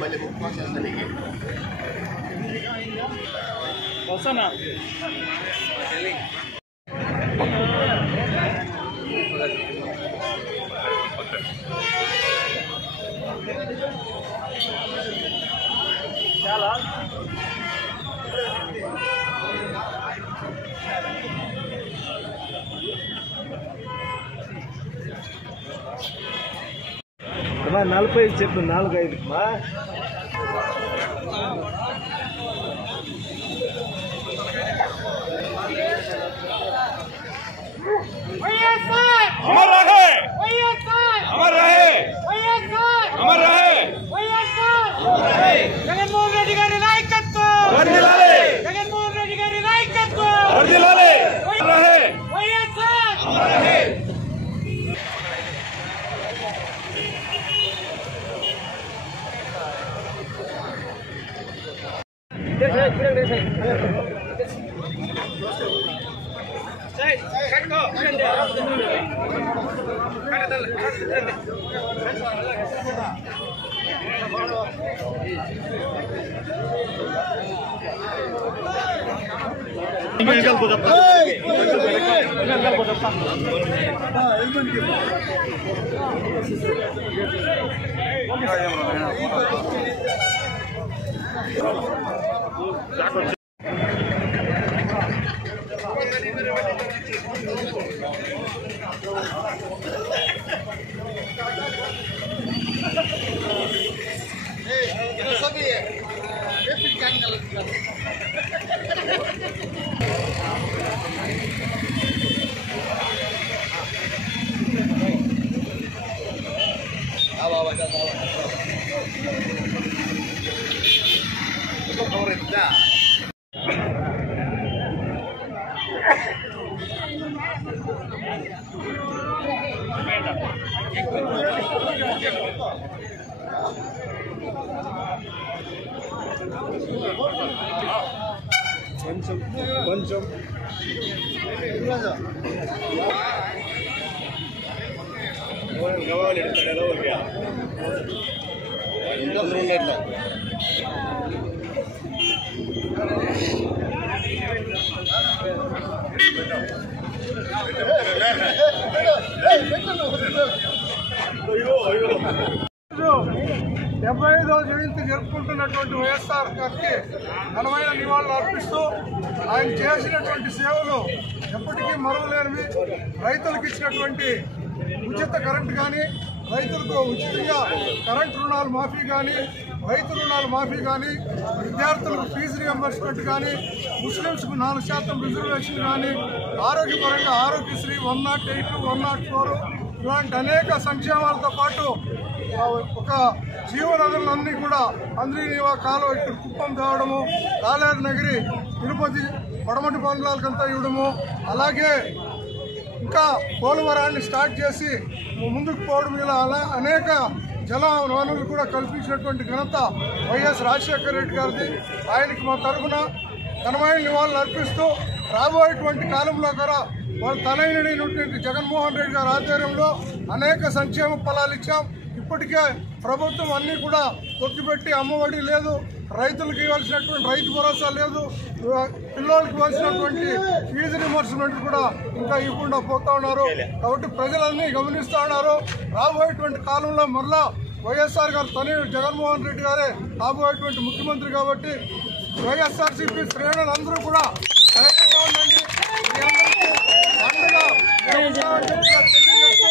మళ్ళీ ముఖ్యమంత్రి వస్తానా చాలా నలభై చెప్పు 4-5 మా अमर रहे अमर रहे अमर रहे జగన్మోహన్ రెడ్డి గారి నాయకత్వం వర్ధిల్లాలి జగన్మోహన్ రెడ్డి గారి నాయకత్వం వర్ధిల్లాలి రहे వైఎస్ఆర్ अमर रहे కొంచెం గవాలు ఎడతాడు జయంతి జరుపుకుంటున్నటువంటి వైఎస్ఆర్ గారికి ఘనమైన నివాళులు అర్పిస్తూ ఆయన చేసినటువంటి సేవలు ఎప్పటికీ మరువలేనివి. రైతులకు ఇచ్చినటువంటి ఉచిత కరెంటు కానీ, రైతులకు ఉచితంగా కరెంటు రుణాలు మాఫీ కానీ, రైతు రుణాలు మాఫీ కానీ, విద్యార్థులకు ఫీజు రియంబర్స్మెంట్ కానీ, ముస్లింస్కు 4% రిజర్వేషన్ కానీ, ఆరోగ్యపరంగా ఆరోగ్యశ్రీ 108, 104 ఇలాంటి అనేక సంక్షేమాలతో పాటు ఒక జీవనదులన్నీ కూడా అంద్రీనీవా కాలువ ఇక్కడ కుప్పం తేవడము, కాలేరు నగిరి తిరుపతి పడమటి మండలాలకంతా ఇవ్వడము, అలాగే ఇంకా పోలవరాన్ని స్టార్ట్ చేసి ముందుకు పోవడం, ఇలా అనేక జల వనరులు కూడా కల్పించినటువంటి ఘనత వైఎస్ రాజశేఖర రెడ్డి గారిది. ఆయనకి మా తరఫున ఘనమైన నివాళులు అర్పిస్తూ రాబోయేటువంటి కాలంలో కూడా వాళ్ళ తనయుడైనటువంటి జగన్మోహన్ రెడ్డి గారి ఆధ్వర్యంలో అనేక సంక్షేమ ఫలాలు ఇచ్చాం. ఇప్పటికే ప్రభుత్వం అన్నీ కూడా తొక్కిపెట్టి అమ్మఒడి లేదు, రైతులకు ఇవ్వాల్సినటువంటి రైతు భరోసా లేదు, పిల్లలకి ఇవ్వాల్సినటువంటి ఫీజు రియంబర్స్మెంట్ కూడా ఇంకా ఇవ్వకుండా పోతా ఉన్నారు. కాబట్టి ప్రజలన్నీ గమనిస్తూ ఉన్నారు. రాబోయేటువంటి కాలంలో మరలా వైఎస్ఆర్ గారు తనయుడు జగన్మోహన్ రెడ్డి గారే రాబోయేటువంటి ముఖ్యమంత్రి కాబట్టి వైఎస్ఆర్సీపీ శ్రేణులందరూ కూడా ధైర్యంగా ఉండండి. మీ అందరికీ అండగా తెలియజేస్తూ